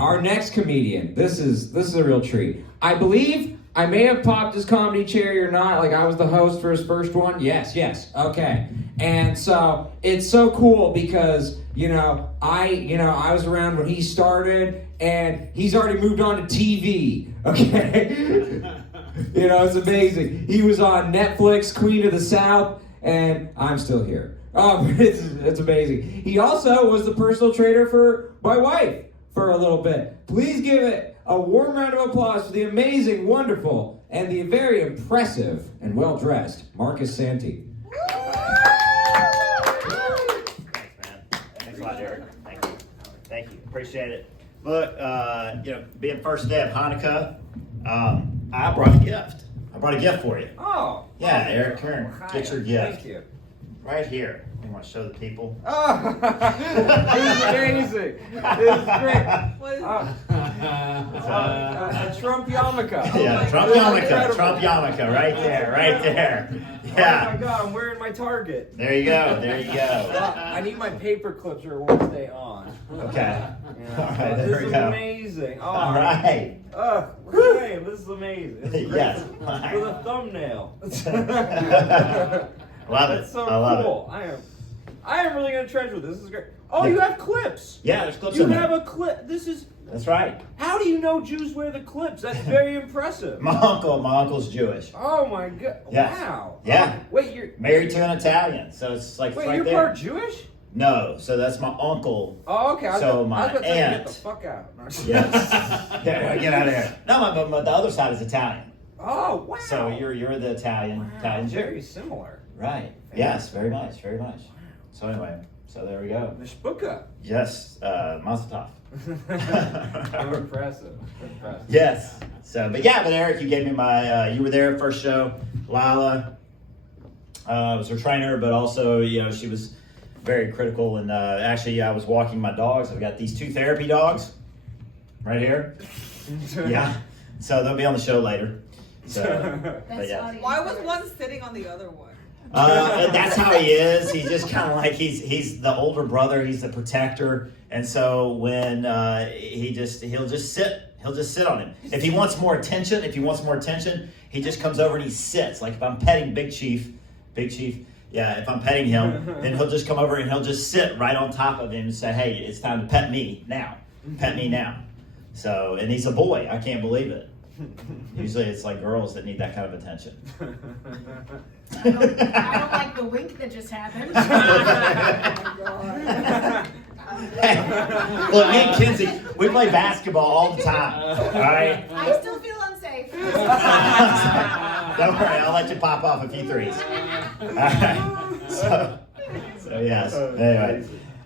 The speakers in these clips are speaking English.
Our next comedian, this is a real treat. I believe I may have popped his comedy cherry or not, like I was the host for his first one. Yes, okay. And so it's so cool because, I was around when he started and he's already moved on to TV, okay? It's amazing. He was on Netflix, Queen of the South, and I'm still here. It's amazing. He also was the personal trainer for my wife for a little bit. Please give it a warm round of applause for the amazing, wonderful, and the very impressive and well-dressed Marcus Santi. Thanks, man. Thanks a lot, Eric. Thank you. Appreciate it. Look, being first day of Hanukkah, I brought a gift. I brought a gift for you. Oh. Yeah, Eric, here, get your gift. Thank you. Right here. You want to show the people? Oh, this is amazing. This is great. A Trump yarmulke. Yeah, Trump yarmulke, right there. Yeah. Oh my God, I'm wearing my Target. There you go. I need my paper clips or it won't stay on. Okay. All right, there this we is go. amazing. Oh, All right. What's the name? This is amazing. This is Yes. For the thumbnail. Love it. That's so I love cool. I am really gonna treasure this. This is great. Oh, you have clips. Yeah, there's clips You in there. have a clip. That's right. How do you know Jews wear the clips? That's very impressive. My uncle's Jewish. Oh my God! Yes. Wow. Yeah. Wait, you're Married to an Italian, so it's like wait, right you're there. part Jewish? No, so that's my uncle. Oh, okay. I So was my about to say, aunt. get the fuck out. No, Yes. Get out of here. No, but the other side is Italian. Oh wow. So you're the Italian Jew. Very similar. Right. Yes, very much. So anyway, there we go. Mishpuka. Yes, Mazel tov. Impressive. Yes. But Eric, you gave me my. You were there first show. Lila was her trainer, but also she was very critical. And actually, I was walking my dogs. I've got these 2 therapy dogs right here. Yeah. So they'll be on the show later. So, That's funny. Why was one sitting on the other one? That's how he is. He's just kind of like he's the older brother. He's the protector, and so when he'll just sit on him. If he wants more attention, he just comes over and he sits. Like if I'm petting Big Chief, yeah. If I'm petting him, then he'll just come over and he'll just sit right on top of him and say, "Hey, it's time to pet me now. So, and he's a boy. I can't believe it. Usually it's like girls that need that kind of attention. I don't like the wink that just happened. Look, me and Kinsey, we play basketball all the time. All right? I still feel unsafe. Don't worry, I'll let you pop off a few threes. All right. So yes. Anyway.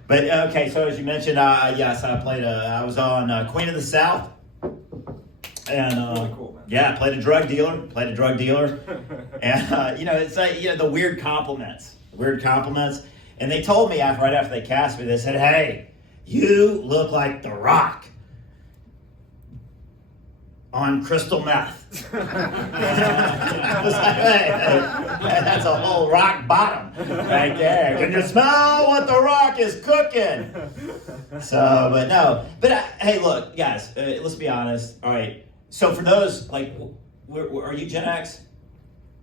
But okay, so as you mentioned, yes, I was on Queen of the South. And really cool, man. Yeah, played a drug dealer, and it's like the weird compliments, and they told me right after they cast me, they said, "Hey, you look like The Rock on crystal meth." I was like, hey, that's a whole rock bottom right there. Can you smell what The Rock is cooking? So, hey, look, guys, let's be honest. All right. So for those, are you Gen X?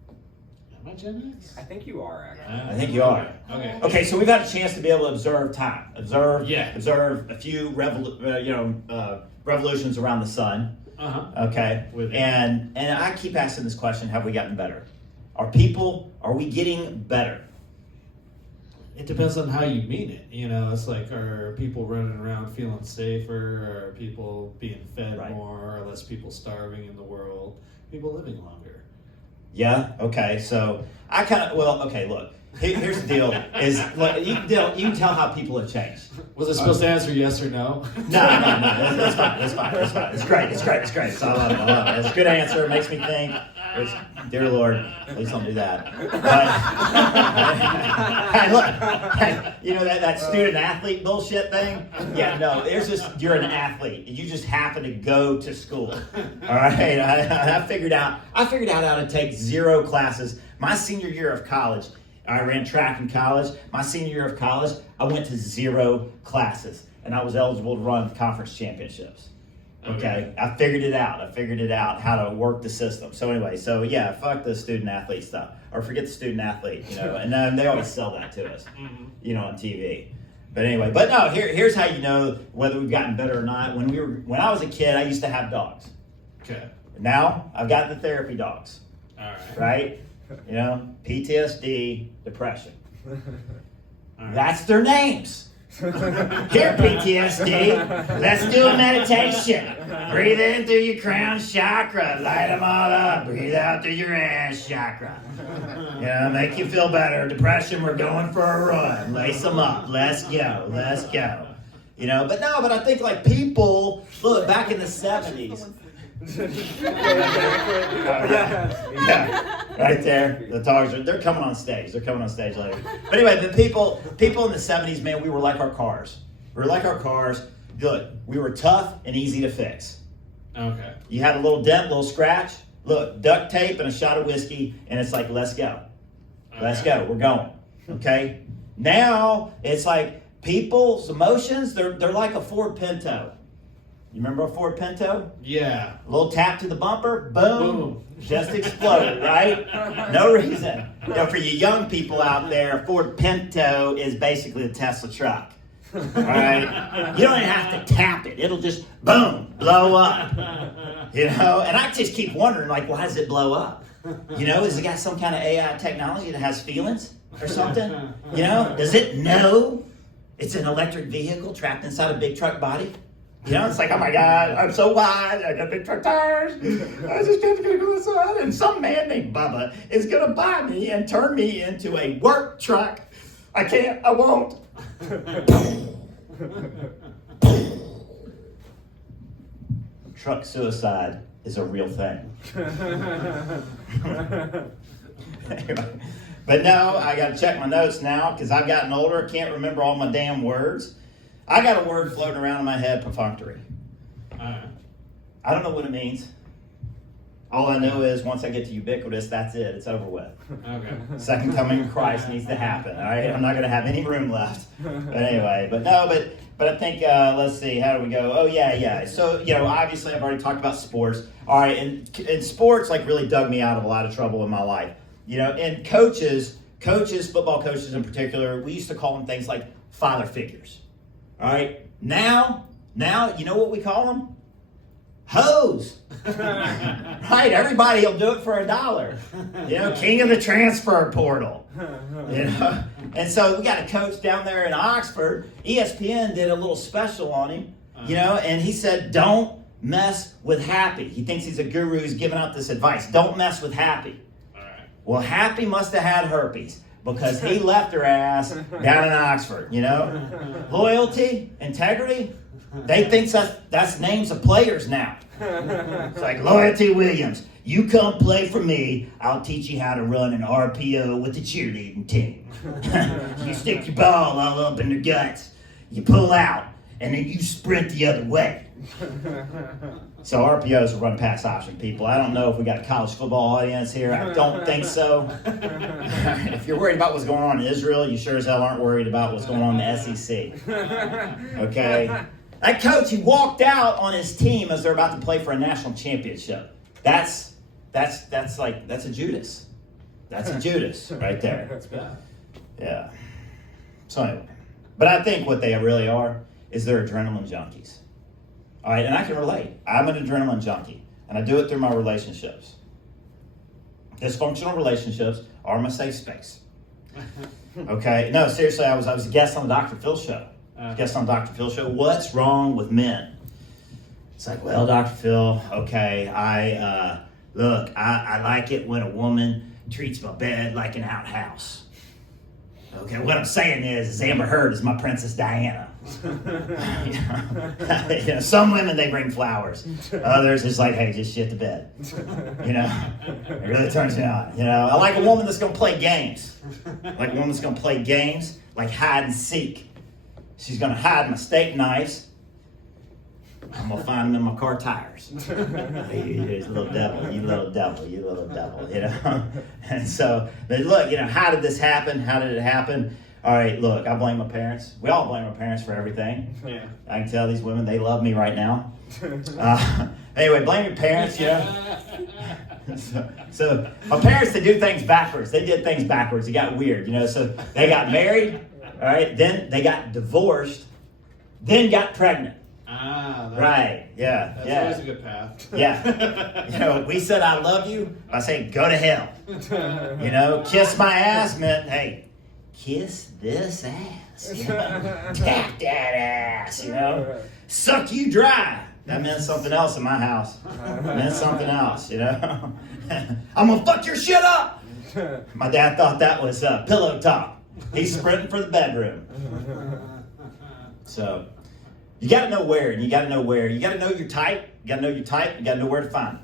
Am I Gen X? I think you are, actually. I think you are. Okay. Okay, so we've had a chance to be able to observe time. Observe a few revolutions around the sun. Uh-huh. Okay. And I keep asking this question, have we gotten better? Are we getting better? It depends on how you mean it. It's like, are people running around feeling safer? Are people being fed more? Are less people starving in the world? People living longer. Yeah. Okay. So I look. Here's the deal: you can tell how people have changed. Was it supposed to answer yes or no? No. That's fine. It's great. So I love it. It's a good answer. It makes me think. Dear Lord, please don't do that. But, hey, look, that student athlete bullshit thing? Yeah, no, you're an athlete. You just happen to go to school. All right, I figured out how to take 0 classes. My senior year of college, I ran track in college. My senior year of college, I went to 0 classes, and I was eligible to run conference championships. Okay, I figured it out. How to work the system. So anyway, yeah, fuck the student athlete stuff, or forget the student athlete, And they always sell that to us, on TV. But anyway, no. Here's how you know whether we've gotten better or not. When I was a kid, I used to have dogs. Okay. Now I've got the therapy dogs. All right. Right? PTSD, depression. All right. That's their names. Here, PTSD, let's do a meditation. Breathe in through your crown chakra, light them all up. Breathe out through your ass chakra. Make you feel better. Depression, we're going for a run. Lace them up. Let's go. But I think like people, look, back in the 70s. Yeah, right there. The dogs they're coming on stage. They're coming on stage later. But anyway, the people in the 70s, man, we were like our cars. Look, we were tough and easy to fix. Okay. You had a little dent, a little scratch. Look, duct tape and a shot of whiskey, and it's like, let's go. Let's go. We're going. Okay? Now, it's like people's emotions, they're like a Ford Pinto. You remember a Ford Pinto? Yeah. A little tap to the bumper, boom. Just exploded, right? No reason. For you young people out there, a Ford Pinto is basically a Tesla truck. All right? You don't even have to tap it. It'll just, boom, blow up. And I just keep wondering, like, why does it blow up? Has it got some kind of AI technology that has feelings or something? Does it know it's an electric vehicle trapped inside a big truck body? It's like, oh my God, I'm so wide, I got big truck tires, I just got to go inside, and some man named Bubba is going to buy me and turn me into a work truck. I won't. Truck suicide is a real thing. Anyway, but no, I got to check my notes now because I've gotten older, can't remember all my damn words. I got a word floating around in my head, perfunctory. I don't know what it means. All I know is once I get to ubiquitous, that's it. It's over with. Okay. Second coming of Christ needs to happen. All right, I'm not going to have any room left. But anyway, but I think let's see, how do we go? Oh yeah. So obviously I've already talked about sports. All right, and sports like really dug me out of a lot of trouble in my life. And coaches, football coaches in particular, we used to call them things like father figures. All right, now, you know what we call them? Hoes. Right, everybody will do it for $1. King of the transfer portal. And so we got a coach down there in Oxford. ESPN did a little special on him, and he said, don't mess with Happy. He thinks he's a guru. He's giving out this advice. Don't mess with Happy. All right. Well, Happy must have had herpes because he left her ass down in Oxford, Loyalty, integrity, they think that's names of players now. It's like, Loyalty Williams, you come play for me, I'll teach you how to run an RPO with the cheerleading team. You stick your ball all up in their guts, you pull out, and then you sprint the other way. So RPOs are run pass option, people. I don't know if we got a college football audience here. I don't think so. If you're worried about what's going on in Israel, you sure as hell aren't worried about what's going on in the SEC. Okay? That coach, he walked out on his team as they're about to play for a national championship. That's a Judas. That's a Judas right there. That's bad. Yeah. So anyway, but I think what they really are is they're adrenaline junkies. All right, and I can relate. I'm an adrenaline junkie, and I do it through my relationships. Dysfunctional relationships are my safe space. Okay? No, seriously, I was a guest on the Dr. Phil show. What's wrong with men? It's like, well, Dr. Phil, okay, I like it when a woman treats my bed like an outhouse. Okay, what I'm saying is Amber Heard is my Princess Diana. Some women, they bring flowers. Others, it's like, hey, just shit the bed. It really turns me on. I like a woman that's going to play games. Like hide and seek. She's going to hide my steak knives. I'm going to find them in my car tires. You little devil. And so, but look, how did this happen? How did it happen? All right, look, I blame my parents. We all blame our parents for everything. Yeah. I can tell these women, they love me right now. Anyway, blame your parents, So my parents, they do things backwards. They did things backwards. It got weird, So they got married, all right? Then they got divorced, then got pregnant. Right, yeah, That's yeah. always a good path. Yeah. We said, I love you. I say, go to hell. Kiss my ass meant, hey, kiss this ass. Tap that ass, Suck you dry. That meant something else in my house. It meant something else, I'm gonna fuck your shit up. My dad thought that was pillow talk. He's sprinting for the bedroom. So, you gotta know where, and you gotta know where. You gotta know your type. You gotta know your type. You gotta know where to find it.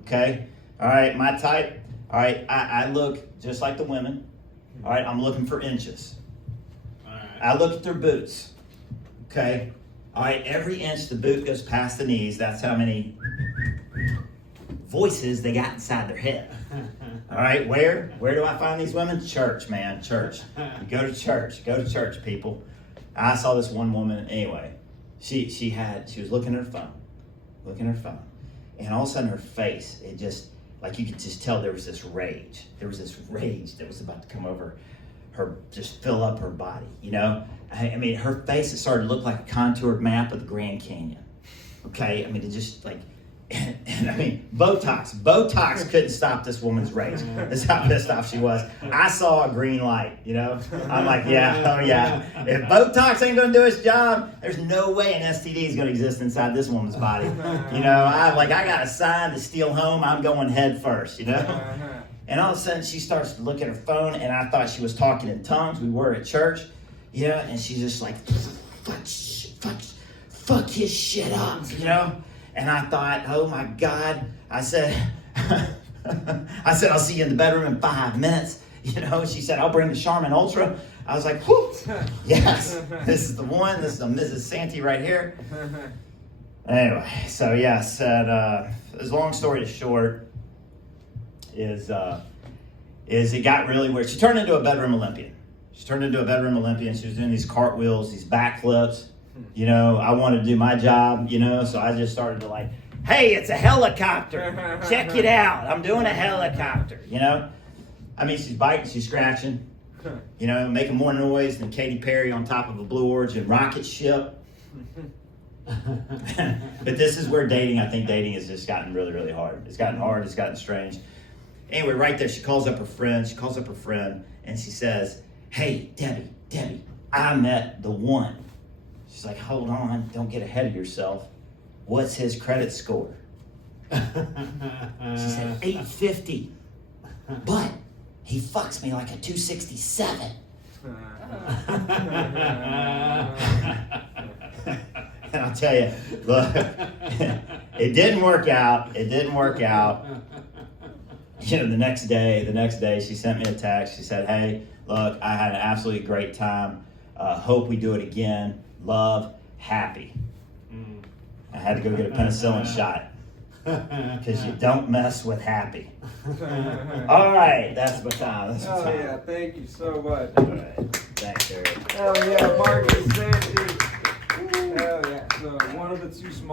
Okay? All right, my type. All right, I look just like the women. All right, I'm looking for inches. All right. I look at their boots. Okay? All right, every inch the boot goes past the knees. That's how many voices they got inside their head. All right, where do I find these women? Church, man, church. You go to church. Go to church, people. I saw this one woman, anyway. She was looking at her phone. And all of a sudden her face, it just, like you could just tell there was this rage. There was this rage that was about to come over her, just fill up her body, I mean, her face, it started to look like a contoured map of the Grand Canyon. Okay? I mean, it just like, and I mean, Botox couldn't stop this woman's rage. That's how pissed off she was. I saw a green light, I'm like, yeah, oh yeah. If Botox ain't gonna do its job, there's no way an STD is gonna exist inside this woman's body. I got a sign to steal home, I'm going head first, And all of a sudden she starts to look at her phone, and I thought she was talking in tongues. We were at church, and she's just like, fuck his shit up, And I thought, oh my God. I said, I'll see you in the bedroom in 5 minutes. She said, I'll bring the Charmin Ultra. I was like, whoo, yes, this is the one. This is Mrs. Santi right here. Anyway, so yes, as long story short, is it got really weird. She turned into a bedroom Olympian. She was doing these cartwheels, these backflips. I wanted to do my job, so I just started to like, hey, it's a helicopter. Check it out. I'm doing a helicopter, I mean, she's biting, she's scratching, making more noise than Katy Perry on top of a Blue Origin rocket ship. But this is where I think dating has just gotten really, really hard. It's gotten hard. It's gotten strange. Anyway, right there, she calls up her friend, and she says, hey, Debbie, I met the one. She's like, hold on, don't get ahead of yourself. What's his credit score? She said, 850. But he fucks me like a 267. And I'll tell you, look, it didn't work out. The next day, she sent me a text. She said, hey, look, I had an absolutely great time. Hope we do it again. Love, Happy. I had to go get a penicillin shot because you don't mess with Happy. All right, that's my time. Yeah, thank you so much. All right, thanks, Eric. Hell yeah, Mark and Santi. Hell yeah. So one of the two small.